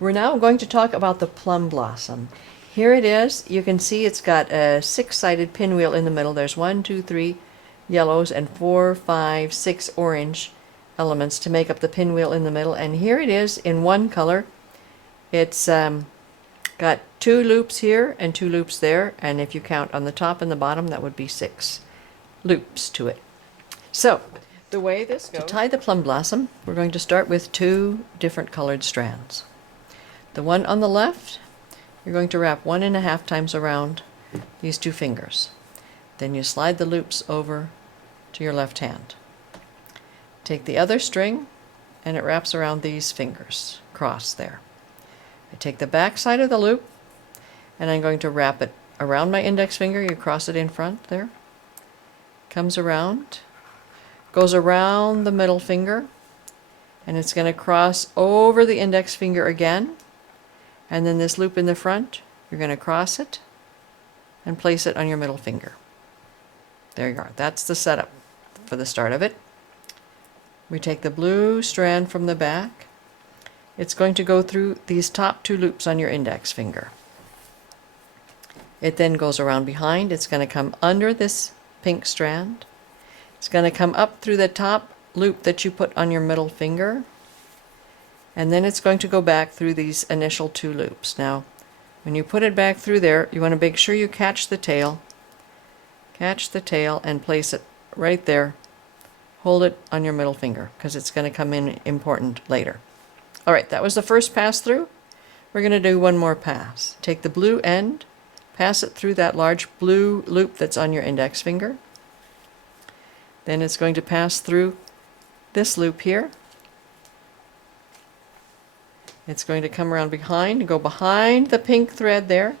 We're now going to talk about the plum blossom. Here it is. You can see it's got a six-sided pinwheel in the middle. There's 1, 2, 3 yellows and 4, 5, 6 orange elements to make up the pinwheel in the middle. And here it is in one color. It's got 2 loops here and 2 loops there. And if you count on the top and the bottom, that would be 6 loops to it. So the way this goes, to tie the plum blossom, we're going to start with 2 different colored strands. The one on the left, you're going to wrap 1.5 times around these 2 fingers. Then you slide the loops over to your left hand. Take the other string and it wraps around these fingers, cross there. I take the back side of the loop and I'm going to wrap it around my index finger. You cross it in front there. Comes around, goes around the middle finger, and it's going to cross over the index finger again. And then this loop in the front, you're going to cross it and place it on your middle finger. There you are. That's the setup for the start of it. We take the blue strand from the back. It's going to go through these top 2 loops on your index finger. It then goes around behind. It's going to come under this pink strand. It's going to come up through the top loop that you put on your middle finger. And then it's going to go back through these initial 2 loops. Now, when you put it back through there, you want to make sure you catch the tail. Catch the tail and place it right there. Hold it on your middle finger because it's going to come in important later. All right, that was the first pass through. We're going to do one more pass. Take the blue end, pass it through that large blue loop that's on your index finger. Then it's going to pass through this loop here. It's going to come around behind, go behind the pink thread there.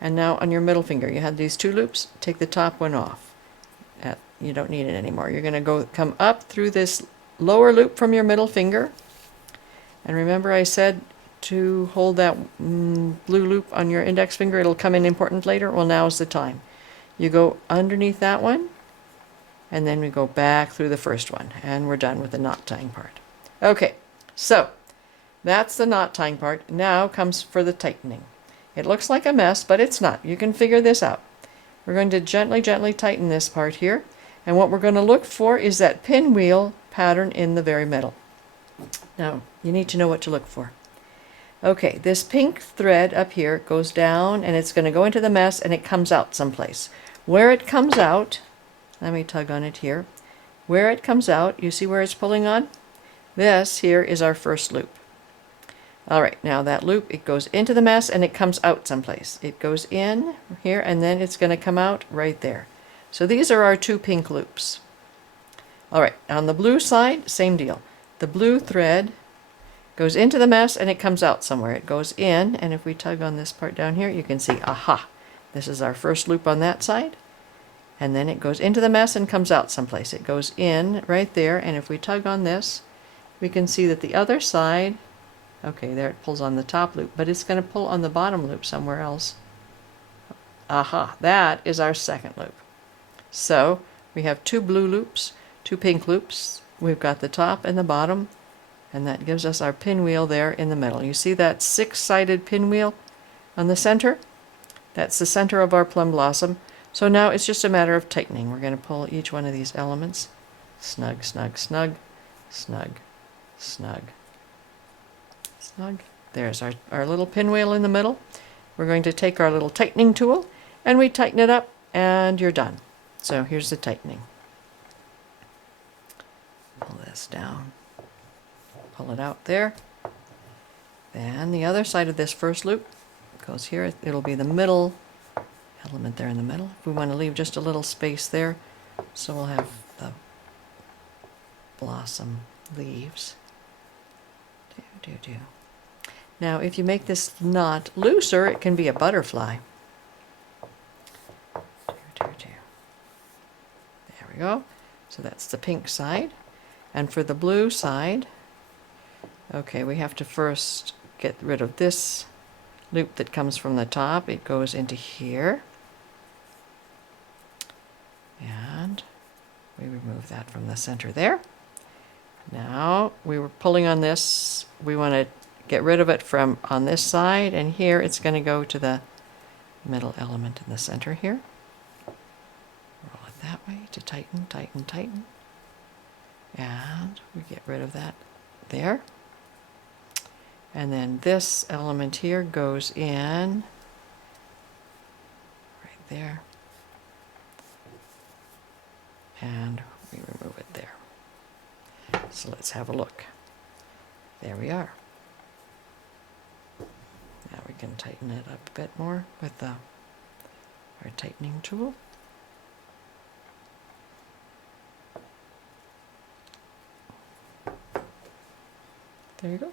And now on your middle finger, you have these 2 loops. Take the top one off. You don't need it anymore. You're going to come up through this lower loop from your middle finger. And remember I said to hold that blue loop on your index finger. It'll come in important later. Well, now's the time. You go underneath that one. And then we go back through the first one. And we're done with the knot tying part. Okay, so that's the knot tying part. Now comes for the tightening. It looks like a mess, but it's not. You can figure this out. We're going to gently, gently tighten this part here. And what we're going to look for is that pinwheel pattern in the very middle. Now, you need to know what to look for. Okay, this pink thread up here goes down and it's going to go into the mess and it comes out someplace. Where it comes out, let me tug on it here. Where it comes out, you see where it's pulling on? This here is our first loop. All right, now that loop, it goes into the mess and it comes out someplace. It goes in here and then it's going to come out right there. So these are our 2 pink loops. All right, on the blue side, same deal. The blue thread goes into the mess and it comes out somewhere. It goes in, and if we tug on this part down here, you can see, aha, this is our first loop on that side. And then it goes into the mess and comes out someplace. It goes in right there, and if we tug on this, we can see that the other side, okay, there it pulls on the top loop, but it's going to pull on the bottom loop somewhere else. Aha, that is our second loop. So we have 2 blue loops, 2 pink loops. We've got the top and the bottom, and that gives us our pinwheel there in the middle. You see that 6-sided pinwheel on the center? That's the center of our plum blossom. So now it's just a matter of tightening. We're going to pull each one of these elements. Snug, snug, snug, snug, snug, snug. There's our little pinwheel in the middle. We're going to take our little tightening tool and we tighten it up and you're done. So here's the tightening. Pull this down. Pull it out there. Then the other side of this first loop goes here. It'll be the middle element there in the middle. If we want to leave just a little space there, so we'll have the blossom leaves. Now, if you make this knot looser, it can be a butterfly. There we go. So that's the pink side. And for the blue side, okay, we have to first get rid of this loop that comes from the top. It goes into here. And we remove that from the center there. Now we were pulling on this. We want to get rid of it from on this side, and here it's going to go to the middle element in the center here. Roll it that way to tighten, tighten, tighten. And we get rid of that there. And then this element here goes in right there. And we remove it there. So let's have a look. There we are. Now we can tighten it up a bit more with our tightening tool. There you go.